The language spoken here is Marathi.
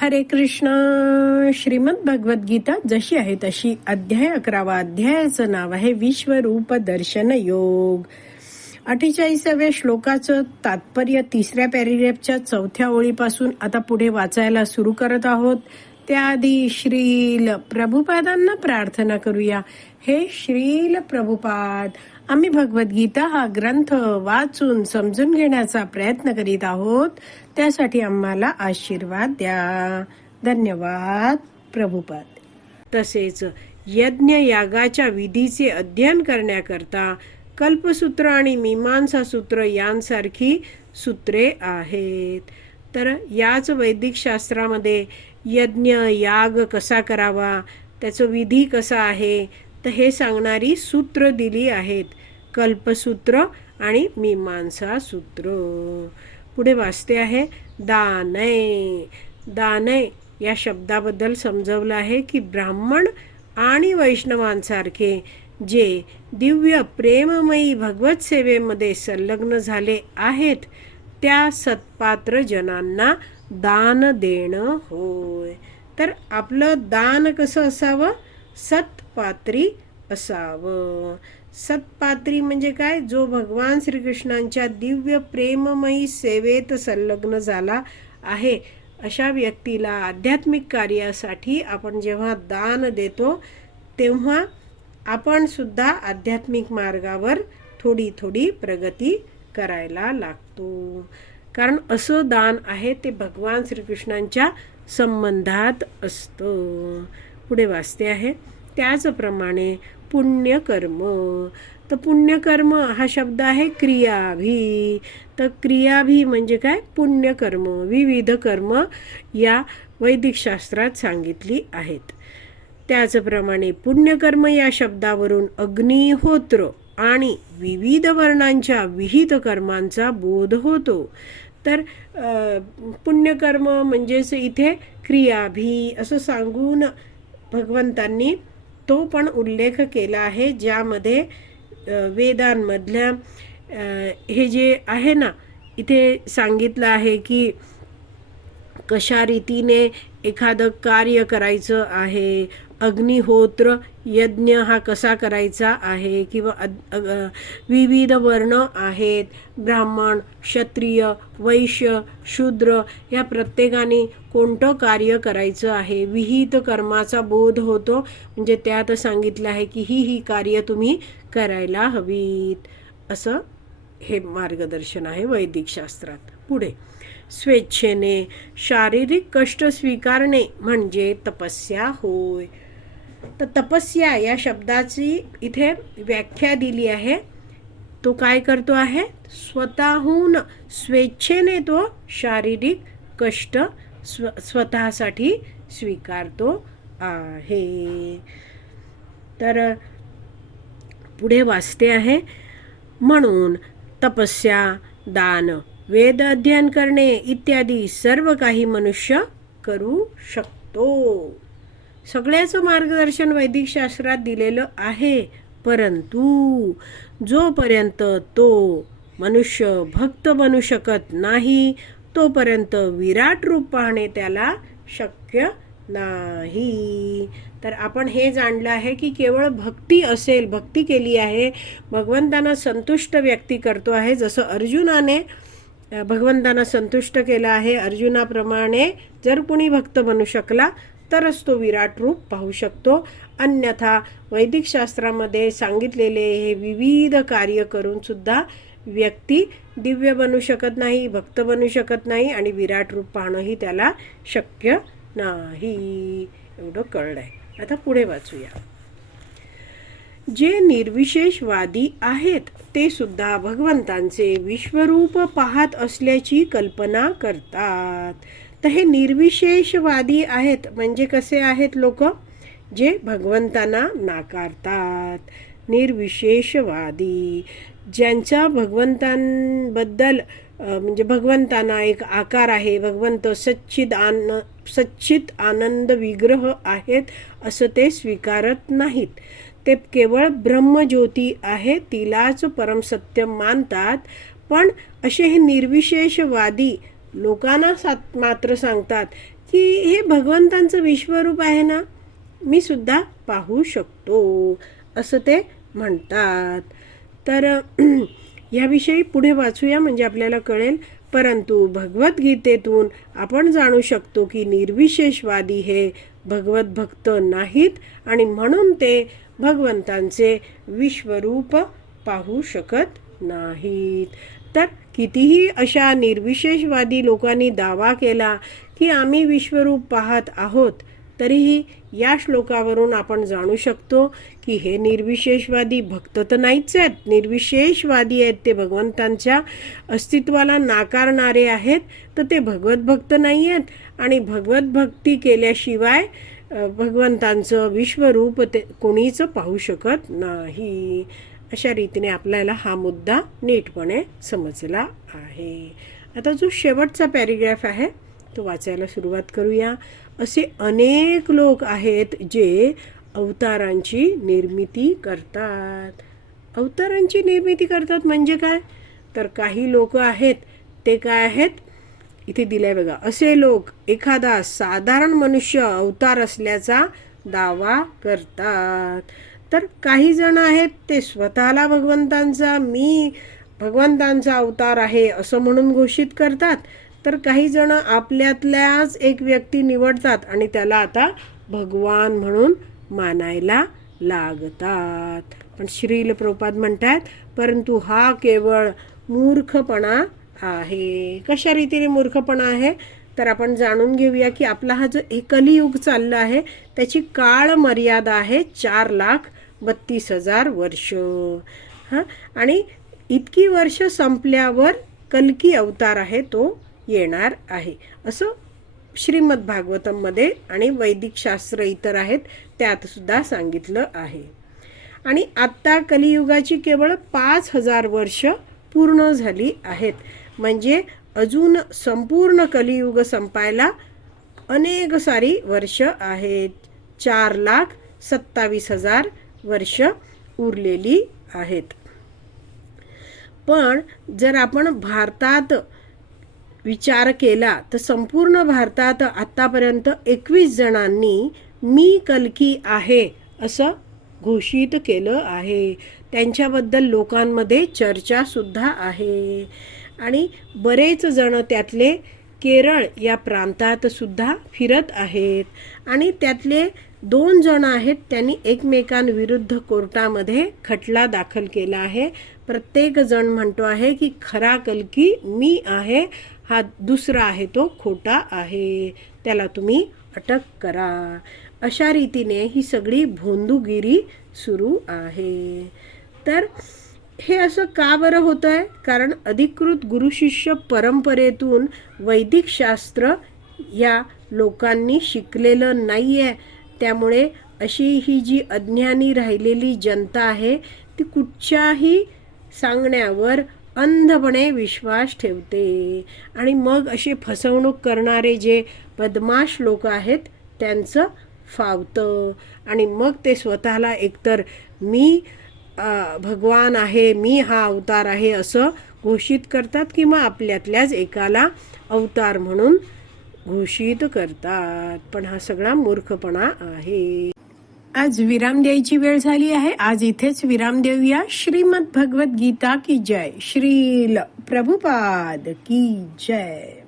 हरे कृष्ण. श्रीमद भगवद्गीता जशी आहे तशी अध्याय अकरावा अध्यायाचं नाव आहे विश्वरूप दर्शन योग. अठ्ठेचाळीसाव्या श्लोकाचं तात्पर्य तिसऱ्या पॅरेग्राफच्या चौथ्या ओळीपासून आता पुढे वाचायला सुरू करत आहोत. त्याआधी श्रील प्रभुपादांना प्रार्थना करूया. हे श्रील प्रभुपाद आम्ही भगवद्गीता हा ग्रंथ वाचून समजून घेण्याचा प्रयत्न करीत आहोत. त्यासाठी आम्हाला आशीर्वाद द्या. धन्यवाद प्रभुपाद. तसेच यज्ञ यागाच्या विधीचे अध्ययन करण्याकरता कल्पसूत्र आणि मीमांसा सूत्र यांसारखी सूत्रे आहेत. तर याच वैदिक शास्त्रामध्ये यज्ञ याग कसा करावा त्याचं विधी कसा आहे तर हे सांगणारी सूत्र दिली आहेत. कल्पसूत्र आणि मीमांसा सूत्र. पुढे वाचते आहे दानय दानय या शब्दाबद्दल समजवलं आहे की ब्राह्मण आणि वैष्णवांसारखे जे दिव्य प्रेममयी भगवत सेवेमध्ये संलग्न झाले आहेत त्या सत्पात्र जनांना दान देणं होय. तर आपलं दान कसं असावं? सत्पात्री असावं. सत्पात्री म्हणजे काय? जो भगवान श्रीकृष्णांच्या दिव्य प्रेममयी सेवेत संलग्न झाला आहे. अशा व्यक्तीला आध्यात्मिक कार्यासाठी आपण जेव्हा दान देतो तेव्हा आपण सुद्धा आध्यात्मिक मार्गावर थोडी थोडी प्रगती करायला लागतो. कारण असं दान आहे ते भगवान श्रीकृष्णांच्या संबंधात असतं. पुढे वाचते आहे. त्याचप्रमाणे पुण्यकर्म. तर पुण्यकर्म हा शब्द आहे क्रियाभी. तर क्रियाभी म्हणजे काय? पुण्यकर्म. विविध कर्म या वैदिक शास्त्रात सांगितली आहेत. त्याचप्रमाणे पुण्यकर्म या शब्दावरून अग्निहोत्र आणि विविध वर्णांच्या विहित कर्मांचा बोध होतो. तर पुण्यकर्म म्हणजेच इथे क्रियाभी असं सांगून भगवंतांनी तो पण उल्लेख केला आहे ज्यामध्ये वेदांमधल्या हे जे आहे ना इथे सांगितलं आहे की कशा रीतीने एखादं कार्य करायचं आहे? अग्निहोत्र यज्ञ हा कसा करायचा आहे? किंवा विविध वर्ण आहेत. ब्राह्मण क्षत्रिय वैश्य शूद्र या प्रत्येकाने कोणतं कार्य करायचं आहे? विहित कर्माचा बोध होतो. म्हणजे त्यात सांगितलं आहे की ही ही कार्य तुम्ही करायला हवीत. असं हे मार्गदर्शन आहे वैदिक शास्त्रात. पुढे. स्वेच्छेने शारीरिक कष्ट स्वीकारणे म्हणजे तपस्या होय. तर तपस्या या शब्दाची इथे व्याख्या दिली आहे. तो काय करतो आहे? स्वतःहून स्वेच्छेने तो शारीरिक कष्ट स्व स्वतःसाठी स्वीकारतो आहे. तर पुढे वाचते आहे. म्हणून तपस्या दान वेद अध्ययन करणे इत्यादी सर्व काही मनुष्य करू शकतो. सगळ्याचं मार्गदर्शन वैदिक शास्त्रात दिलेलं आहे. परंतु जोपर्यंत तो मनुष्य भक्त बनू शकत नाही तोपर्यंत विराट रूप पाहणे त्याला शक्य नाही. तर आपण हे जाणलं आहे की केवळ भक्ती असेल भक्ती केली आहे भगवंतांना संतुष्ट व्यक्ती करतो आहे जसं अर्जुनाने भगवंतांना संतुष्ट केलं आहे. अर्जुनाप्रमाणे जर कुणी भक्त बनू शकला तरच तो विराट रूप पाहू शकतो. अन्यथा वैदिक शास्त्रामध्ये सांगितलेले हे विविध कार्य करून सुद्धा व्यक्ती दिव्य बनू शकत नाही भक्त बनू शकत नाही आणि विराट रूप पाहणंही त्याला शक्य नाही. एवढं कळलं आहे आता पुढे वाचूया. जे निर्विशेषवादी आहेत ते सुद्धा भगवंतांचे विश्वरूप पाहत असल्याची कल्पना करतात. तर हे निर्विशेषवादी आहेत म्हणजे कसे आहेत लोक? जे भगवंतांना नाकारतात. निर्विशेषवादी. ज्यांचा भगवंतांबद्दल म्हणजे भगवंतांना एक आकार आहे भगवंत सच्चिद आन सच्चित आनंद विग्रह आहेत असं ते स्वीकारत नाहीत. ते केवळ ब्रह्मज्योती आहे तिलाच परमसत्य मानतात. पण असे हे निर्विशेषवादी लोकांना सात मात्र सांगतात की हे भगवंतांचं विश्वरूप आहे ना? मी सुद्धा पाहू शकतो असं ते म्हणतात. तर याविषयी पुढे वाचूया म्हणजे आपल्याला कळेल परंतु भगवद्गीतेतून आपण जाणू शकतो की निर्विशेषवादी हे भगवत भक्त नाहीत आणि म्हणून ते भगवंतांचे विश्वरूप पाहू शकत नाहीत. तर कितीही अशा निर्विशेषवादी लोकांनी दावा केला की आम्ही विश्वरूप पाहत आहोत तरीही या श्लोकावरून आपण जाणू शकतो की हे निर्विशेषवादी भक्त तर नाहीच आहेत. निर्विशेषवादी आहेत ते भगवंतांच्या अस्तित्वाला नाकारणारे आहेत तर ते भगवत भक्त नाही आहेत. आणि भगवत भक्ती केल्याशिवाय भगवंतांचं विश्वरूप ते कोणीच पाहू शकत नाही. अशा रीतीने आपल्याला हा मुद्दा नीटपणे समजला आहे. आता जो शेवटचा पॅरेग्राफ आहे तो वाचायला सुरुवात करूया. असे अनेक लोक आहेत जे अवतारांची निर्मिती करतात. अवतारांची निर्मिती करतात म्हणजे काय? तर काही लोक आहेत ते काय आहेत? इथे दिलंय बघा. असे लोक एखादा साधारण मनुष्य अवतार असल्याचा दावा करतात. तर काही जण आहेत ते स्वतःला भगवंतांचा मी भगवंतांचा अवतार आहे असं म्हणून घोषित करतात. तर काही जण आपल्यातल्याच एक व्यक्ती निवडतात आणि त्याला आता भगवान म्हणून मानायला लागतात. पण श्रील प्रभुपाद म्हणतात परंतु हा केवळ मूर्खपणा आहे. कशा रीतीने मूर्खपणा आहे? तर आपण जाणून घेऊया की आपला हा जो एकलियुग चालला आहे त्याची काळ मर्यादा आहे चार लाख बत्तीस हजार वर्ष. हां? आणि इतकी वर्ष संपल्यावर कलकी अवतार आहे तो येणार आहे. असं श्रीमद भागवतममध्ये आणि वैदिक शास्त्र इतर आहेत त्यात सुद्धा सांगितलं आहे. आणि आत्ता कलियुगाची केवळ पाच हजार वर्ष पूर्ण झाली आहेत. म्हणजे अजून संपूर्ण कलियुग संपायला अनेक सारी वर्ष आहेत. चार लाख सत्तावीस हजार वर्ष उरलेली आहेत. पण जर आपण भारतात विचार केला तर संपूर्ण भारतात आत्तापर्यंत एकवीस जणांनी मी कलकी आहे असं घोषित केलं आहे. त्यांच्याबद्दल लोकांमध्ये चर्चासुद्धा आहे. आणि बरेच जण त्यातले केरळ या प्रांतात सुद्धा फिरत आहेत. आणि त्यातले दोन जण आहेत त्यांनी एकमेकांविरुद्ध कोर्टामध्ये खटला दाखल केला आहे. प्रत्येक जण म्हणतो आहे की खरा कलकी मी आहे हा दुसरा आहे तो खोटा आहे. त्याला तुम्ही अटक करा. अशा रीतीने ही सगळी भोंदूगिरी सुरू आहे. तर हे असं का बरं होतं आहे कारण अधिकृत गुरुशिष्य परंपरेतून वैदिक शास्त्र या लोकांनी शिकलेलं नाही आहे त्यामुळे अशी ही जी अज्ञानी राहिलेली जनता आहे ती कुठच्याही सांगण्यावर अंधपणे विश्वास ठेवते. आणि मग असे फसवणूक करणारे जे बदमाश लोक आहेत त्यांचं फावतं. आणि मग ते स्वतःला एकतर मी भगवान आहे मी हा अवतार आहे असं घोषित करतात किंवा आपल्यातल्याच एकाला अवतार म्हणून घोषित करतात. पण हा सगळा मूर्खपणा आहे. आज विराम द्यायची वेळ झाली आहे. आज इथेच विराम देऊया. श्रीमद भगवत गीता की जय? श्रील प्रभुपाद की जय?